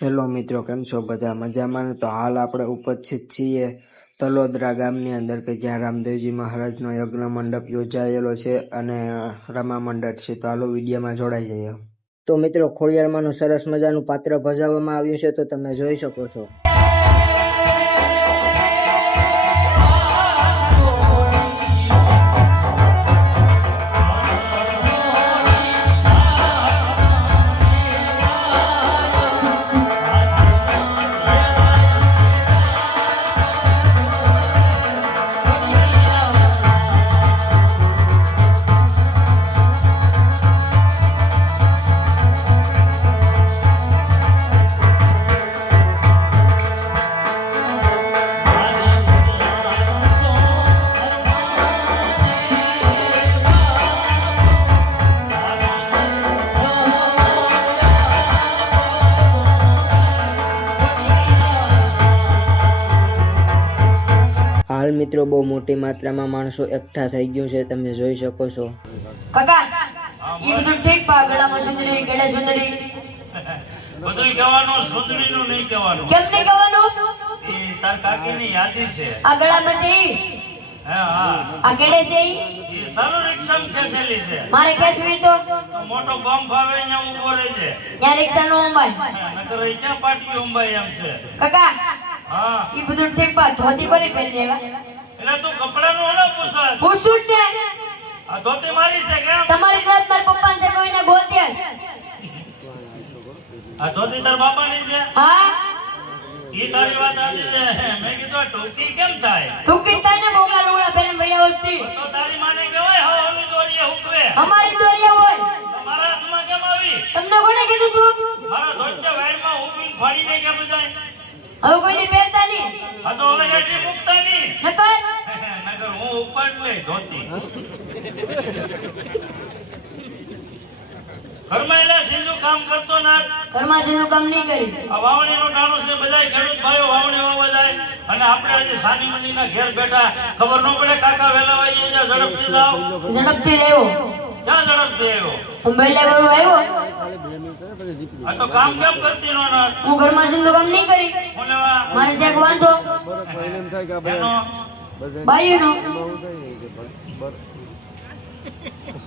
Hello મિત્રો, કેમ છો બધા? મજામાં? તો હાલ આપણે ઉપસ્થિત છીએ તલોદરા ગામની અંદર કે જ્યાં રામદેવજી મહારાજનો યજ્ઞ મંડપ યોજાયેલો છે અને રમા મંડળ છે. તો હાલો વિડીયોમાં જોડાઈ જઈએ. તો મિત્રો, ખોડિયારમાંનું સરસ મજાનું પાત્ર ભજવવામાં આવ્યું છે, તો તમે જોઈ શકો છો. હાલ મિત્રો, બહુ મોટી માત્રામાં માણસો એકઠા થઈ ગયું છે, તમે જોઈ શકો છો. કાકા, ઈ બધું ઠીક પાગળામાં સુંદરી ગળે સુંદરી બધું કહેવાનું, સુંદરીનું નહીં કહેવાનું. કેમ નહીં કહેવાનું? ઈ તાર કાકીની યાદી છે. આ ગળામાં છે ઈ? હા. આ કેડે છે ઈ? ઈ સારું રિક્ષામાં કેસેલી છે. મારે કેસવી તો મોટો બોમ્બ ફાવે અહીંયા ઊભો રહે છે. ત્યાં રિક્ષા નો ઉંબાય. નકર ઈ ક્યાં પાટકી ઉંબાય એમ છે. કાકા, હા. ઈ બધું ઠીક પા ધોતી કોની પહેરી લેવા? એટલે તું કપડાનું ઓલા પૂછાસ. પૂછું ને. આ ધોતી મારી છે કેમ? તમારી ક્લાસ મારા પપ્પાને છે કોઈને ગોત્યા. આ ધોતી તાર બાપાની છે? હા. ઈ તારી વાત સાચી છે. મેં કીધું આ ટૂંકી કેમ થાય? ટૂંકી થાય ને બોગા રોડા પહેરીને ભૈયા વસ્તી. તો તારી માને કહેવાય હો ઓલી દોરીએ હુકવે. અમારી દોરિયા હોય. મારા હાથમાં કેમ આવી? તમને કોણે કીધું તું? મારા ધોતિયા વાડમાં ઊભીને ફાડીને કેમ જાય? હવે કોઈની પહેરતા નહીં. આ તો હવે હેઠી મૂકતા નહીં. નકર નકર હું ઉપર લે ધોતી. ઘરમાં એલા સિંધુ કામ કરતો ના. ઘરમાં જેનું કામ નહીં કરી. આ વાવણીનું ટાણું છે, બધાય ખેડૂત ભાઈઓ વાવણી વાવવા જાય અને આપણે આજે સાની મનીના ઘેર બેઠા ખબર ન પડે કાકા વેલા વાઈ અહીંયા ઝડપથી જાવ. ઝડપથી લેવો. ક્યાં ઝડપથી આવ્યો? તો બેલે બાબુ આવ્યો. આ તો કામ કેમ કરતી નો ના? હું ઘરમાં જેનું કામ નહીં કરી. હું લેવા મારે શેક વાંધો એનો બાયુનો.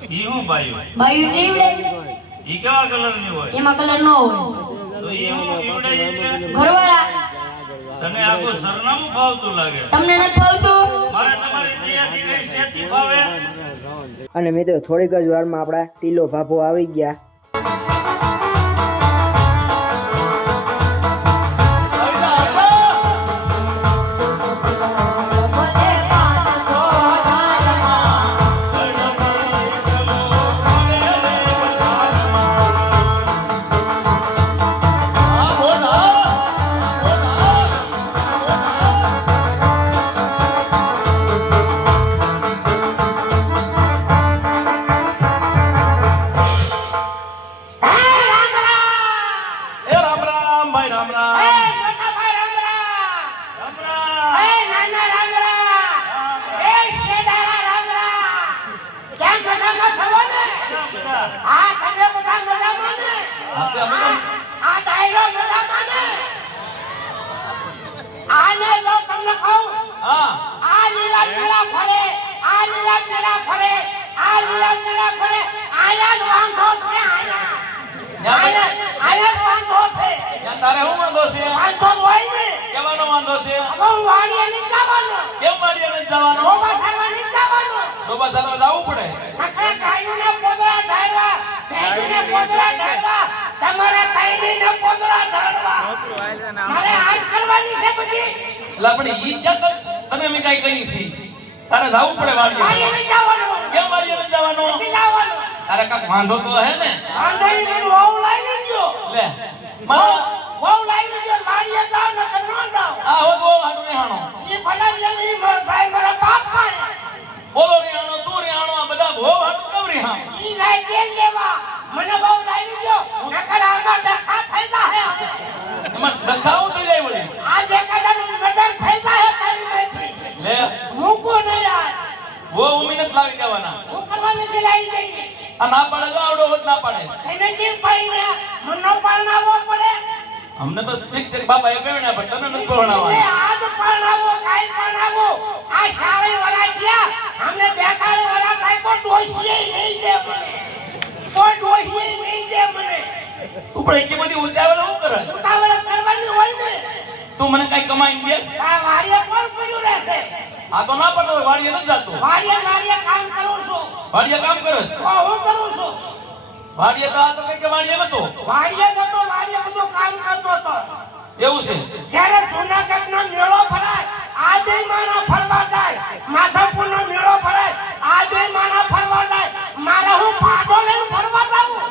ઈ હું ભાઈઓ બાયુ નીવડે. ઈ કેવા કલરની હોય? એમાં કલર નો હોય. તો ઈ હું ઈવડે ઈવડે. ઘરવાળા. તને આખું સરનામું ફાવતું લાગે. તમને નથી ફાવતું? મારે તમારી દયાથી કઈ સેતી ફાવે? અને મિત્રો, થોડીક જ વારમાં આપણા ટીલો ભાભો આવી ગયા. તારે હું વાંધો છે? વાંધો હોય ને. કેવાનો વાંધો છે? હું વાડીએ નહીં જવાનો. કેમ વાડીએ નહીં જવાનો? ડોબા સારવા નહીં જવાનો. ડોબા સારવા જવું પડે. નખરે ગાયોને પોદરા ધારવા, ભેંસને પોદરા ધારવા, તમારે તાઈણીને પોદરા ધારવા. મારે આજ કરવાની છે બધી. લા પણ ઈ ક્યાં તને મે કાઈ કહી છે? તારે જવું પડે વાડીએ. વાડીએ નહીં જવાનું. કેમ વાડીએ નહીં જવાનું? નથી જવાનું. તારે કાક વાંધો તો હે ને? વાંધો ઈ મને વાવ લાવી ગયો. લે મારા વાવ લાવી ગયો. વાડીએ જાવ ન તો ન જાવ. આ હો તો હાડું ને હાણો. ઈ ભલા ઈ મારા સાહેબ મારા બાપ પાય. બોલો રે હાણો, તું રે હાણો, આ બધા ભો હાડું કમ રે હાણો. ઈ જાય તેલ લેવા. મને વાવ લાવી ગયો. નકર આમાં ડખા થઈ જાહે. એમાં ડખાઓ થઈ જાય વળી. આજે કદાચ મર્ડર થઈ જાહે તારી બેઠી. લે મૂકો ન યાર. વો ઉમીનત લાવી દેવાના. હું કરવાની છે લાવી દઈ. આ ના પાડે તો આવડો હોત ના પાડે. એને કેમ પાઈને મનો પાળનાવો પડે. અમને તો ઠીક છે કે બાપા એ પહેણ્યા પણ તને નથી પહેણાવવા. એ આજ પરણાવો કાઈ પરણાવો આ શાળી વરા થયા અમને બેકાળે વરા થાય કોઈ ડોશીએ નહીં દે મને કોઈ ડોશીએ નહીં દે મને તું પણ એટલી બધી ઉતાવળ શું કરે? ઉતાવળ કરવાની હોય ને તું મને કઈ કમાઈને દેસ? આ વાડીએ કોણ પડ્યું રહેશે આ તો ના પડતો વાડીએ નથી જાતો. વાડીએ કામ કરું છું વાડીએ કામ કરસ? હું કરું છું વાડીએ તો આ તો કઈ કે વાડીએ નતો. વાડીએ જતો વાડીએ બધું કામ કરતો હતો એવું છે? જ્યારે જૂનાગઢનો મેળો ભરાય આ બે માણા ફરવા જાય માધવપુરનો મેળો ભરાય આ બે માણા ફરવા જાય મારે હું પાડો લઈને ફરવા જાવું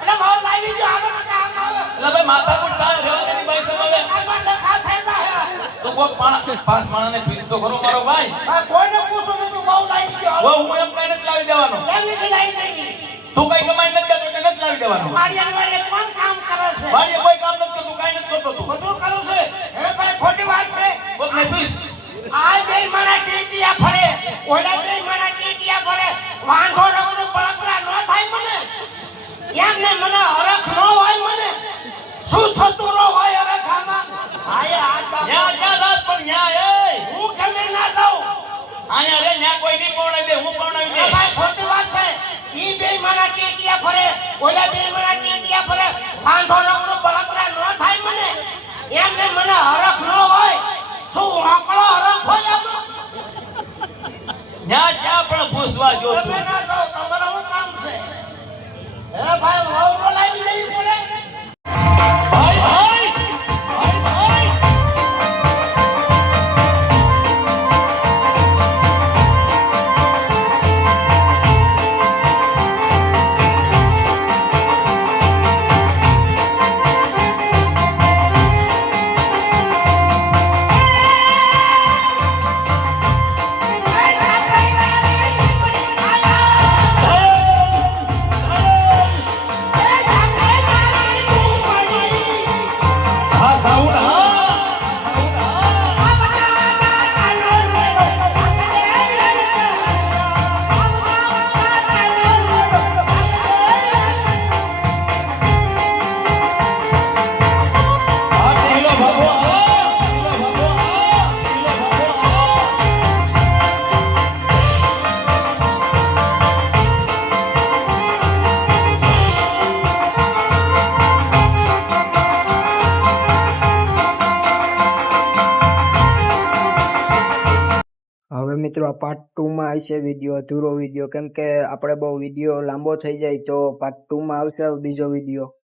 એટલે ભાવ લાવી જો આવે ને કામ આવે એટલે ભાઈ માથાકૂટ થાય રહેવા દેની ભાઈ સમાવે. કાગળ લખા થઈ જાય તો કોક પાસ માણાને ફીસ તો કરો મારો ભાઈ. આ કોઈને પૂછું નહીં ભાવ લાવી જો હવે હું એમ કઈ નથી લાવી દેવાનો. કેમ નથી લાવી દેવી તું કઈ કમાઈ નથી દેતો એટલે નથી લાવી દેવાનો. વાડીએ કોણ કામ કરે છે વાડીએ કોઈ કામ નથી કરતું, કાઈ નથી કરતો તું. બધું કરું છે હે ભાઈ ખોટી વાત છે કોક ને ફીસ આ બે માણા ટીટિયા ફરે ઓલા બે માણા ટીટિયા ફરે વાંધો રગડું બળતરા ન થાય મને એમને મને હરખ ન હોય મને શું થતું ન હોય હરખ આમાં આયા આ ન્યા ક્યાં જાત પણ ન્યા એ હું ગમે ના જાઉં આયા રે ન્યા કોઈ નહીં પહોંચાડી દે, હું પહોંચાડી દે. ભાઈ ખોટી વાત છે ઈ બે માણા ટીટિયા ફરે ઓલા બે માણા ટીટિયા ફરે વાંધો રગડું બળતરા ન થાય મને એમને મને હરખ ન હોય શું હોકળો હરખ હોય આમાં ન્યા ક્યાં પણ પૂછવા જો તમે તું. ના જાઓ તમારે શું કામ છે હે ભાઈ વહુ નો લાવી દેવી પડે ભાઈ ભાઈ ભાઈ ભાઈ હા સાઉન્ડ હા ઢીલો ભાગો ઢીલો ભાગો હવે મિત્રો આ પાર્ટ 2 માં આવશે વિડીયો, અધૂરો વિડીયો, કેમ કે આપણે બહુ વિડીયો લાંબો થઈ જાય તો પાર્ટ 2 માં આવશે બીજો વિડીયો.